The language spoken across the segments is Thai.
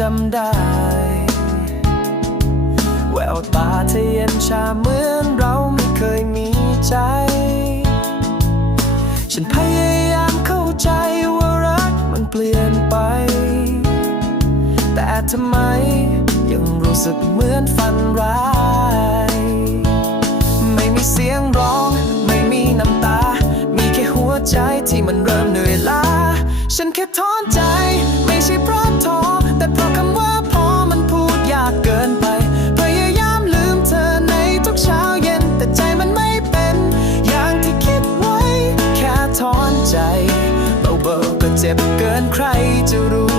จำได้ แววตาเธอเย็นชาเหมือนเราไม่เคยมีใจ ฉันพยายามเข้าใจว่ารักมันเปลี่ยนไป แต่ทำไมยังรู้สึกเหมือนฝันร้าย ไม่มีเสียงร้อง ไม่มีน้ำตา มีแค่หัวใจที่มันเริ่มเหนื่อยล้า ฉันแค่ท้อ ใครจะรู้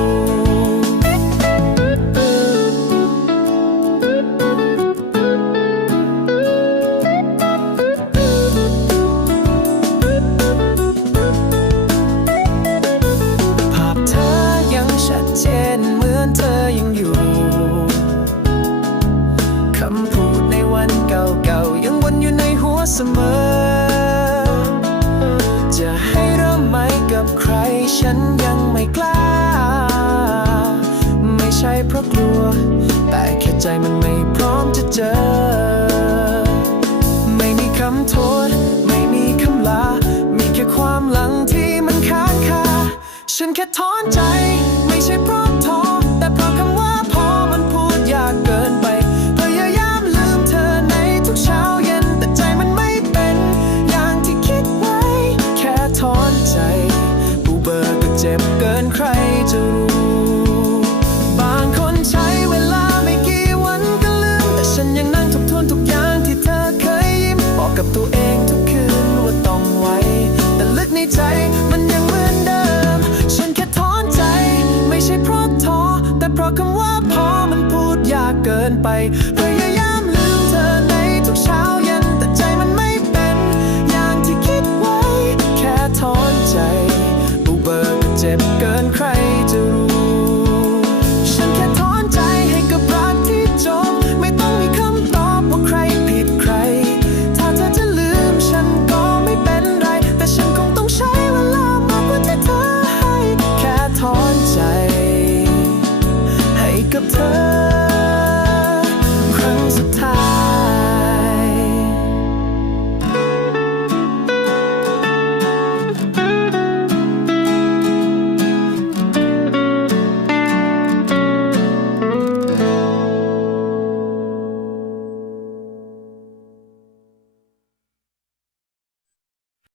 ฉันยังไม่กล้า ไม่ใช่เพราะกลัว แต่แค่ใจมันไม่พร้อมจะเจอ ไม่มีคำโทษ ไม่มีคำลา มีแค่ความหลังที่มันค้างคา ฉันแค่ท้อนใจ รจะรู้ บางคนใช้เวลาไม่กี่วันก็ลืม แต่ฉันยังนั่งทบทวนทุกอย่างที่เธอเคยยิ้มบอกกับตัวเองทุกคืนว่าต้องไว้ แต่ลึกในใจมันยังเหมือนเดิม ฉันแค่ท้อนใจ ไม่ใช่เพราะท้อแต่เพราะคำว่าพอมันพูดยากเกินไปพย time.